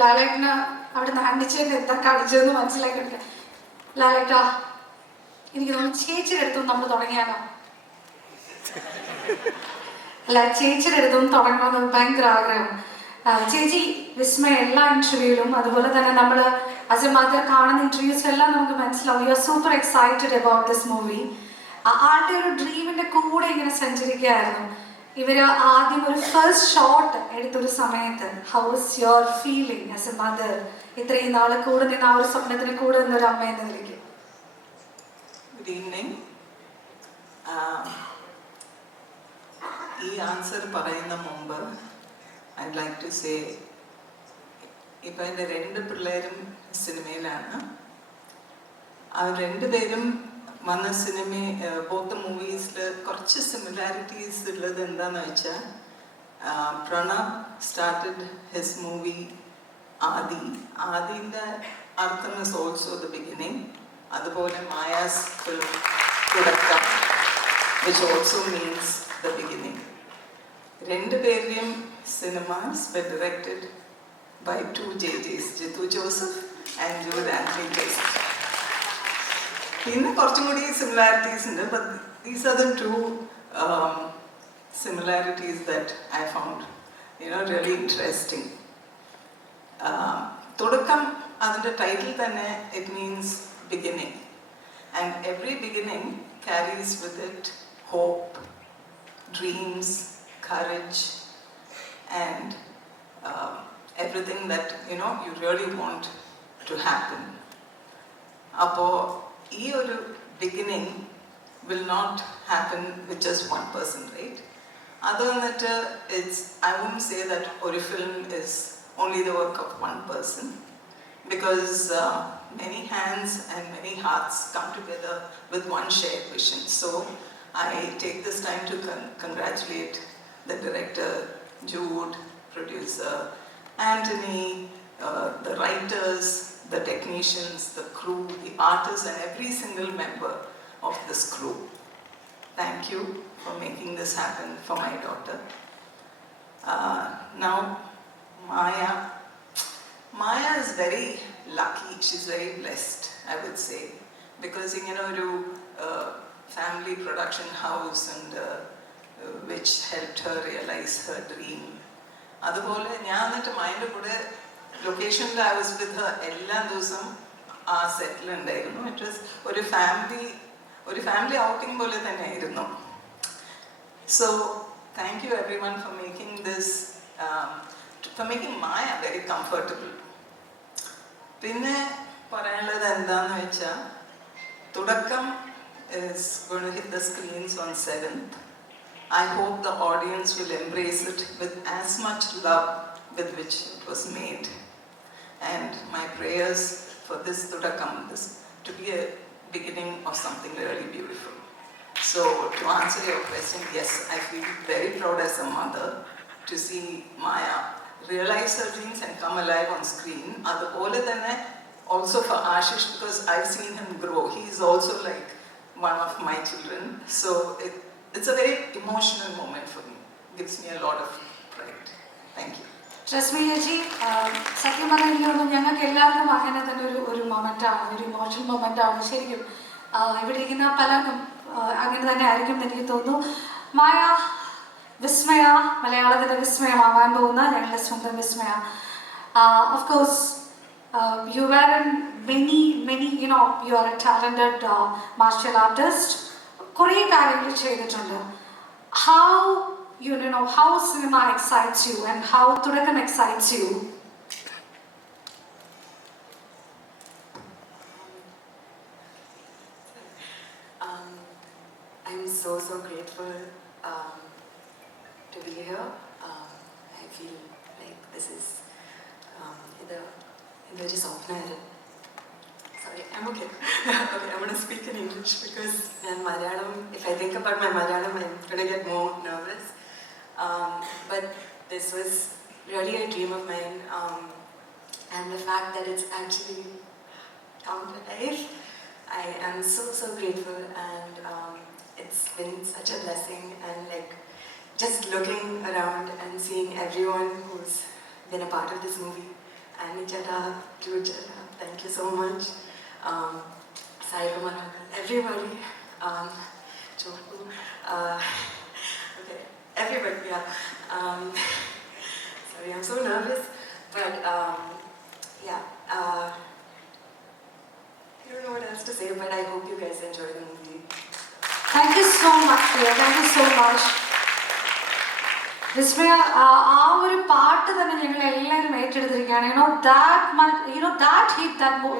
ലാലേട്ടന് അവിടെ നാണ്ടിച്ചേട്ടൻ എന്താ കളിച്ചതെന്ന് മനസ്സിലാക്കിയിട്ടില്ല. ലാലേട്ടാ, എനിക്ക് തോന്നുന്നു ചേച്ചിയുടെ അടുത്തും നമ്മൾ തുടങ്ങിയാലോ? അല്ല, ചേച്ചിയുടെ അടുത്തും തുടങ്ങണമെന്ന് ഭയങ്കര ആഗ്രഹം. ചേച്ചി വിസ്മയ എല്ലാ ഇന്റർവ്യൂയിലും അതുപോലെ തന്നെ നമ്മൾ ആസ് എ മദർ കാണുന്ന ഇന്റർവ്യൂസ് എല്ലാം നമുക്ക് മനസ്സിലാവും you are super excited about this movie. ആളുടെ ഒരു ഡ്രീമിന്റെ കൂടെ ഇങ്ങനെ സഞ്ചരിക്കുകയായിരുന്നു. ഇവര് ആദ്യം ഒരു ഫസ്റ്റ് ഷോട്ട് എടുത്തൊരു സമയത്ത് how was your feeling as A mother, ഇത്രയും നാളെ കൂടെ നിന്ന് ആ ഒരു സ്വപ്നത്തിന് കൂടെ നിന്നൊരു അമ്മ എന്ന നിലയ്ക്ക്? Good evening. ഈ ആൻസർ പറയുന്ന മുമ്പ് I'd like to say, ഇപ്പം എൻ്റെ 2 പിള്ളേരും സിനിമയിലാണ്. അവർ 2 പേരും വന്ന ബോത്ത് മൂവീസിൽ കുറച്ച് സിമിലാരിറ്റീസ് ഉള്ളത് എന്താണെന്ന് വെച്ചാൽ, പ്രണബ് സ്റ്റാർട്ടഡ് ഹിസ് മൂവി ആദിൻ്റെ അർത്ഥം ഇസ് ഓൾസോ ദ ബിഗിനിങ്. അതുപോലെ മായാസ് ഫിലിം തുടക്കം, which also means the beginning. 2 പേരുടെയും cinemas were directed by 2 JJs, Jitu Joseph and Jude Anthony Joseph. പിന്നെ കുറച്ചും കൂടി similarities ഉണ്ട്, but these are the 2 similarities that I found, really interesting. തുടക്കം, അതിൻ്റെ title തന്നെ it means beginning, and every beginning carries with it hope, dreams, courage, and everything that you really want to happen. Appo ee oru beginning will not happen with just one person, right? Other than that, I wouldn't say that oru film is only the work of one person, because many hands and many hearts come together with one shared vision. So I take this time to congratulate the director, Jude, producer Anthony, the writers, the technicians, the crew, the artists, and every single member of this crew. Thank you for making this happen for my daughter. Now, Maya is very lucky. She's very blessed, I would say, because oru family production house and which helped her realize her dream. അതുപോലെ ഞാൻ എന്നിട്ട് മൈൻ്റെ കൂടെ ലൊക്കേഷനിൽ I was with Har എല്ലാ ദിവസവും ആ സെറ്റിലുണ്ടായിരുന്നു. It was ഒരു family outing പോലെ തന്നെ ആയിരുന്നു. So thank you every one for making Maya very comfortable. പിന്നെ പറയാനുള്ളത് എന്താന്ന് വെച്ചാൽ, തുടക്കം is going to hit the screens on 7th. I hope the audience will embrace it with as much love with which it was made. And my prayers for this Tudakam, this to be a beginning of something really beautiful. So to answer your question, yes, I feel very proud as a mother to see Maya realize her dreams and come alive on screen. Adupole thanne also for Ashish, because I've seen him grow. He is also like one of my children. So it's a very emotional moment for me. It gives me a lot of pride. Thank you. Rashmi ചേച്ചി, സത്യം പറഞ്ഞാൽ ഞങ്ങൾക്ക് എല്ലാവർക്കും അങ്ങനെ തന്നെ ഒരു മൊമെൻ്റാണ്, ഒരു emotional മൊമെൻ്റാണ്. ശരിക്കും ഇവിടെ ഇരിക്കുന്ന പലർക്കും അങ്ങനെ തന്നെ ആയിരിക്കും എന്ന് എനിക്ക് തോന്നുന്നു. മായ, വിസ്മയ, മലയാളത്തിൻ്റെ വിസ്മയമാവാൻ പോകുന്ന ഞങ്ങളുടെ സ്വന്തം Vismaya. Of course you were in many you are a talented martial artist. കുറേ കാര്യങ്ങൾ ചെയ്തിട്ടുണ്ട്. How cinema excites you and how Tudakam excites you? I'm so grateful to be here. I feel like this is just ordinary. Sorry, I'm okay. Okay, I'm going to speak in English because in Malayalam, if I think about my Malayalam, I'm going to get more nervous. But this was really a dream of mine, and the fact that it's actually come to life, I am so grateful, and it's been such a blessing. And like just looking around and seeing everyone who's been a part of this movie, Annie Chetta, Drew Chetta, thank you so much. Sai Raman, everybody. Choku, okay, everybody, yeah. Sorry, I'm so nervous, but yeah. I don't know what else to say, but I hope you guys enjoy the movie. Thank you so much, dear. Thank you so much. വിസ്മയ ആ ഒരു പാട്ട് തന്നെ ഞങ്ങൾ എല്ലാവരും ഏറ്റെടുത്തിരിക്കുകയാണ്.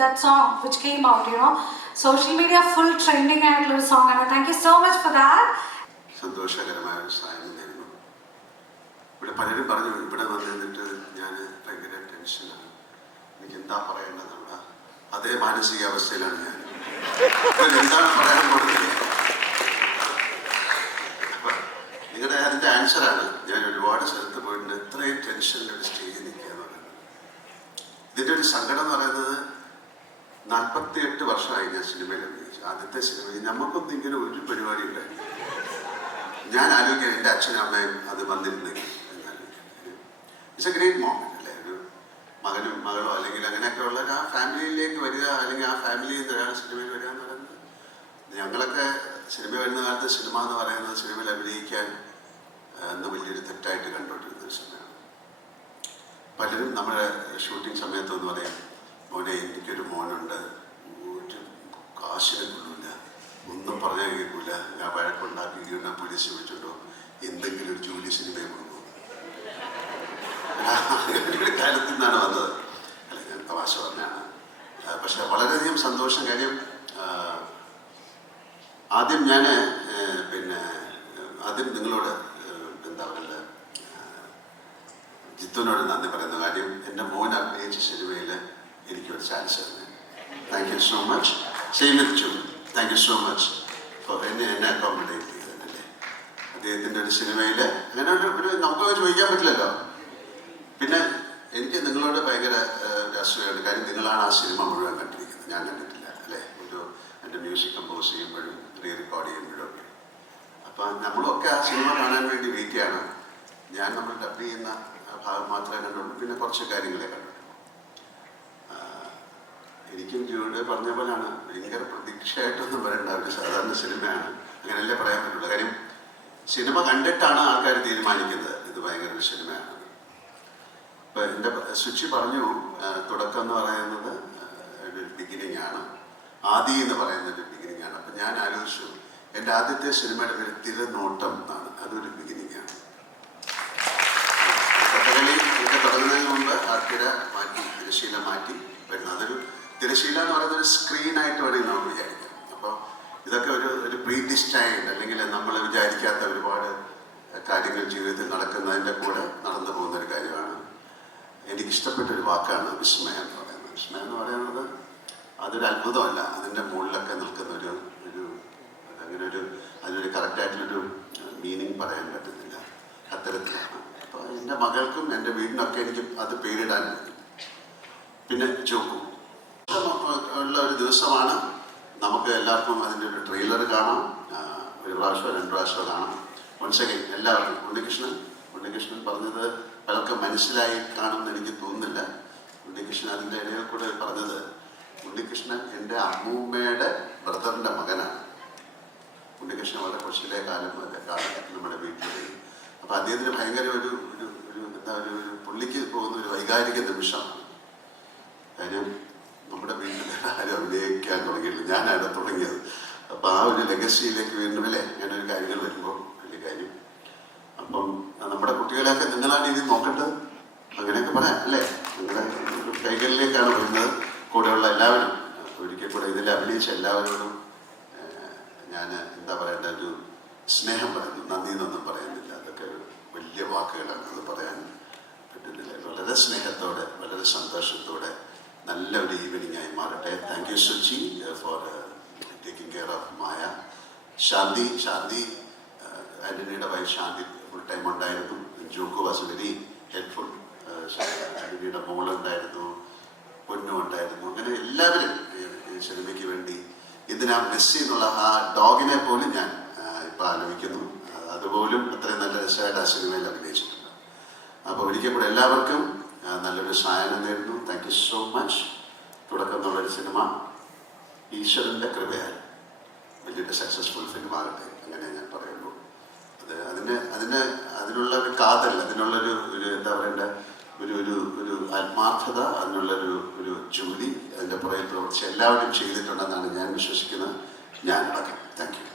that song which came out, social media full trending ആയിട്ടുള്ള ഒരു song ആണ്. Thank you so much for that. സന്തോഷകരമായ ഒരു സാധനം തരുന്നു. ഇവിടെ പലരും പറഞ്ഞു ഇവിടെ വന്ന് നിന്നിട്ട് ഞാൻ ഭയങ്കര ടെൻഷനാണ്, എനിക്ക് എന്താ പറയേണ്ടതെന്നുള്ള അതേ മാനസികാവസ്ഥയിലാണ് ഞാൻ. എന്താണ് പറയാൻ പോകുന്നത് നിങ്ങളുടെ അതിൻ്റെ ആൻസറാണ്. ഞാൻ ഒരുപാട് സ്ഥലത്ത് പോയിട്ടുണ്ട്, ഇത്രയും ടെൻഷനിൽ ഒരു സ്റ്റേജിൽ നിൽക്കുക എന്ന് പറയുന്നത്. ഇതിൻ്റെ ഒരു സങ്കടം എന്ന് പറയുന്നത് 48 വർഷമായി ഞാൻ സിനിമയിൽ അഭിനയിച്ചു. ആദ്യത്തെ സിനിമയിൽ നമുക്കൊന്നും ഇങ്ങനെ ഒരു പരിപാടി ഉണ്ടായി. ഞാൻ ആലോചിക്കാൻ എൻ്റെ അച്ഛനും അമ്മയും അത് വന്നിരുന്നെങ്കിൽ എന്നാലോചിക്കാം. ഇറ്റ്സ് എ ഗ്രേറ്റ് മോമെന്റ് അല്ലേ, ഒരു മകനും മകളോ അല്ലെങ്കിൽ അങ്ങനെയൊക്കെ ഉള്ള ആ ഫാമിലിയിലേക്ക് വരിക, അല്ലെങ്കിൽ ആ ഫാമിലിയിൽ നിന്ന് ഒരാൾ സിനിമയിൽ വരിക എന്ന് പറയുന്നത്. ഞങ്ങളൊക്കെ സിനിമ വരുന്ന കാലത്ത് സിനിമ എന്ന് പറയുന്നത് സിനിമയിൽ അഭിനയിക്കാൻ എന്ന് വലിയൊരു തെറ്റായിട്ട് കണ്ടുകൊണ്ടിരുന്ന ഒരു സിനിമയാണ്. പലരും നമ്മുടെ ഷൂട്ടിംഗ് സമയത്തൊന്നും പറയാം, മോനെ എനിക്കൊരു മോനുണ്ട്, ഒരു കാശിനെ കൊള്ളൂല, ഒന്നും പറഞ്ഞാൽ കേൾക്കൂല, ഞാൻ വഴക്കുണ്ടാക്കിയിട്ട് പോലീസ് വിളിച്ചിട്ടോ എന്തെങ്കിലും ഒരു ജോലി സിനിമയെ കൊടുക്കും. ഒരു കാലത്തിൽ നിന്നാണ് വന്നത്. അല്ല, ഞാൻ തമാശ പറഞ്ഞാണ്. പക്ഷെ വളരെയധികം സന്തോഷം. കാര്യം ആദ്യം ഞാൻ ആദ്യം നിങ്ങളോട് എന്താ പറയുക, ജിത്തുവിനോട് നന്ദി പറയുന്നു. കാര്യം എൻ്റെ മോൻ അഭിനയിച്ച സിനിമയിൽ എനിക്കൊരു ചാൻസ് തന്നെ. Thank you so much. Same with you. Thank you so much for എന്നെ അക്കോമഡേറ്റ് ചെയ്തതല്ലേ. അദ്ദേഹത്തിൻ്റെ ഒരു സിനിമയിൽ അങ്ങനെ ഒരു നമുക്ക് ചോദിക്കാൻ പറ്റില്ലല്ലോ. പിന്നെ എനിക്ക് നിങ്ങളോട് ഭയങ്കര രസമുണ്ട്. കാര്യം നിങ്ങളാണ് ആ സിനിമ മുഴുവൻ കണ്ടിരിക്കുന്നത്, ഞാൻ കണ്ടിട്ടില്ല അല്ലേ. എൻ്റെ മ്യൂസിക് കമ്പോസ് ചെയ്യുമ്പോഴും റീറെക്കോർഡ് ചെയ്യുമ്പോഴും ഒക്കെ. അപ്പം നമ്മളൊക്കെ ആ സിനിമ കാണാൻ വേണ്ടി വെയിറ്റ് ചെയ്യണം. ഞാൻ നമ്മൾ ഡബ് ചെയ്യുന്ന ഭാഗം മാത്രമേ കണ്ടുള്ളൂ, പിന്നെ കുറച്ച് കാര്യങ്ങളെ കണ്ടുള്ളൂ. എനിക്കും ജോലി പറഞ്ഞ പോലെയാണ്, ഭയങ്കര പ്രതീക്ഷയായിട്ടൊന്നും വരേണ്ട ഒരു സാധാരണ സിനിമയാണ്, അങ്ങനെയല്ലേ പറയാൻ പറ്റുള്ളൂ. കാര്യം സിനിമ കണ്ടിട്ടാണ് ആൾക്കാർ തീരുമാനിക്കുന്നത് ഇത് ഭയങ്കര ഒരു സിനിമയാണ്. ഇപ്പം എൻ്റെ സുചി പറഞ്ഞു തുടക്കം എന്ന് പറയുന്നത് ഒരു ബിഗിനിങ് ആണ്, ആദി എന്ന് പറയുന്ന ഒരു ബിഗിനിങ് ആണ്. അപ്പം ഞാൻ ആലോചിച്ചു, എൻ്റെ ആദ്യത്തെ സിനിമയുടെ പേര് തിരനോട്ടം എന്നാണ്, അതൊരു ബിഗിനിങ് ആണ്. കഥകളി ഇത് തുടങ്ങുന്നതിന് മുമ്പ് ആ തിരശീല മാറ്റി വരുന്നത്, അതൊരു തിരശീല എന്ന് പറയുന്നത് ഒരു സ്ക്രീനായിട്ട് വേണമെങ്കിൽ നമുക്ക് വിചാരിക്കാം. അപ്പോൾ ഇതൊക്കെ ഒരു പ്രീ ഡിസ്റ്റൈൻഡ് അല്ലെങ്കിൽ നമ്മൾ വിചാരിക്കാത്ത ഒരുപാട് കാര്യങ്ങൾ ജീവിതത്തിൽ നടക്കുന്നതിൻ്റെ കൂടെ നടന്നു പോകുന്ന ഒരു കാര്യമാണ്. എനിക്കിഷ്ടപ്പെട്ടൊരു വാക്കാണ് വിസ്മയം എന്ന് പറയുന്നത്. വിസ്മയം എന്ന് പറയുന്നത് അതൊരു അത്ഭുതമല്ല, അതിൻ്റെ മുകളിലൊക്കെ നിൽക്കുന്ന ഒരു അങ്ങനെ അതിനൊരു കറക്റ്റായിട്ടുള്ളൊരു മീനിങ് പറയാൻ പറ്റുന്നില്ല, അത്തരത്തിലാണ്. അപ്പോൾ എൻ്റെ മകൾക്കും എൻ്റെ വീടിനൊക്കെ എനിക്ക് അത് പേരിടാൻ പറ്റും. പിന്നെ ചോക്കു ഉള്ള ഒരു ദിവസമാണ്. നമുക്ക് എല്ലാവർക്കും അതിൻ്റെ ഒരു ട്രെയിലർ കാണാം, ഒരു പ്രാവശ്യമോ 2 പ്രാവശ്യമോ കാണാം. വൺസ് അഗൈൻ എല്ലാവർക്കും ഉണ്ണികൃഷ്ണൻ പറഞ്ഞത് പലർക്കും മനസ്സിലായി കാണുമെന്ന് എനിക്ക് തോന്നുന്നില്ല. ഉണ്ണികൃഷ്ണൻ അതിൻ്റെ ഇടയിൽ കൂടെ പറഞ്ഞത്, ഉണ്ണികൃഷ്ണൻ എൻ്റെ അമ്മൂമ്മയുടെ ബ്രദറിൻ്റെ മകനാണ്. ഉണ്ണികൃഷ്ണൻ വളരെ കൊച്ചിലെ കാലം നമ്മുടെ വീട്ടിൽ. അപ്പോൾ അദ്ദേഹത്തിന് ഭയങ്കര ഒരു പുള്ളിക്ക് പോകുന്ന ഒരു വൈകാരിക നിമിഷമാണ്. കാര്യം നമ്മുടെ വീട്ടിൽ ആരും അഭിനയിക്കാൻ തുടങ്ങിയിട്ടില്ല, ഞാനാണ് തുടങ്ങിയത്. അപ്പോൾ ആ ഒരു ലെഗസിയിലേക്ക് വീണ്ടും അല്ലേ അങ്ങനെ ഒരു കാര്യങ്ങൾ വരുമ്പോൾ വലിയ കാര്യം. അപ്പം നമ്മുടെ കുട്ടികളെയൊക്കെ നിങ്ങളാണ് ഇത് നോക്കേണ്ടത്, അങ്ങനെയൊക്കെ പറയാം അല്ലേ. നിങ്ങളുടെ കൈകളിലേക്കാണ് വരുന്നത്. കൂടെയുള്ള എല്ലാവരും ഒരിക്കൽ കൂടെ ഇതിൽ അഭിനയിച്ച എല്ലാവരോടും ഞാൻ എന്താ പറയേണ്ട ഒരു സ്നേഹം പറയുന്നു, നന്ദി എന്നൊന്നും പറയുന്നില്ല. അതൊക്കെ വലിയ വാക്കുകളാണ്, അത് പറയാൻ പറ്റുന്നില്ല. വളരെ സ്നേഹത്തോടെ വളരെ സന്തോഷത്തോടെ നല്ല ഒരു ഈവനിങ് ആയി മാറട്ടെ. Thank you Suchi for taking care of Maya. Shanti ആൻ്റണിയുടെ വൈഫ് ശാന്തി ഫുൾ ടൈം ഉണ്ടായിരുന്നു. Joku was very helpful. ആൻ്റണിയുടെ മോളുണ്ടായിരുന്നു, പൊന്നും ഉണ്ടായിരുന്നു. അങ്ങനെ എല്ലാവരും സിനിമയ്ക്ക് വേണ്ടി ഇതിനാ മെസ്സി എന്നുള്ള ആ ഡോഗിനെ പോലും ഞാൻ ഇപ്പം ആലോചിക്കുന്നു. അതുപോലും അത്രയും നല്ല രസമായിട്ട് ആ സിനിമയിൽ അഭിനയിച്ചിട്ടുണ്ട്. അപ്പോൾ ഒരിക്കൽ കൂടെ എല്ലാവർക്കും നല്ലൊരു സായനം നേരുന്നു. Thank you so much. തുടക്കം എന്നുള്ളൊരു സിനിമ ഈശ്വരൻ്റെ കൃപയാൽ വലിയൊരു സക്സസ്ഫുൾ ഫിലിം ആകട്ടെ, അങ്ങനെ ഞാൻ പറയുള്ളൂ. അതിനുള്ള ഒരു കാതൽ, അതിനുള്ളൊരു എന്താ പറയേണ്ട ഒരു ആത്മാർത്ഥത, അതിനുള്ളൊരു ജോലി അതിൻ്റെ പുറകിൽ പ്രവർത്തിച്ച് എല്ലാവരും ചെയ്തിട്ടുണ്ടെന്നാണ് ഞാൻ വിശ്വസിക്കുന്നത്. ഞാൻ അടക്കം. Thank you.